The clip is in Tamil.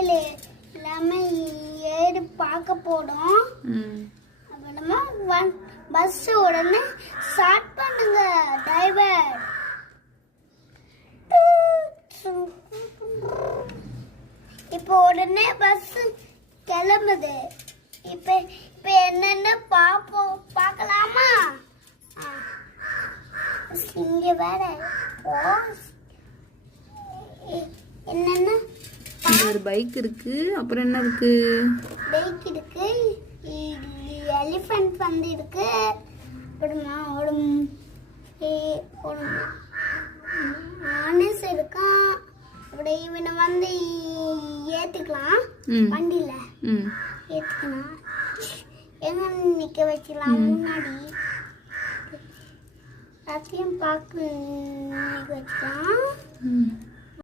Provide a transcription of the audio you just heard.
இல்லை எல்லாமே ஏறி பார்க்க போடும். அப்புறமா பஸ் உடனே ஸ்டார்ட் பண்ணுங்க டிரைவர். இப்போ உடனே பஸ் கிளம்புது. இப்போ என்னென்ன பார்க்கலாமா? இங்க வேற என்னென்ன ஒரு பைக் இருக்கு. அப்புறம் என்ன இருக்கு? பைக் இருக்கு, எலிஃபண்ட் வந்து இருக்கு, அப்புறமா ஒரு ஆனஸ் இருக்கான். அப்படி இவனை வந்து ஏத்துக்கலாம், வண்டியில ஏத்துக்கலாம். எங்க நிக்க வச்சுக்கலாம்? முன்னாடி எல்லாத்தையும் பார்க்க நிக்க வச்சுக்கலாம்.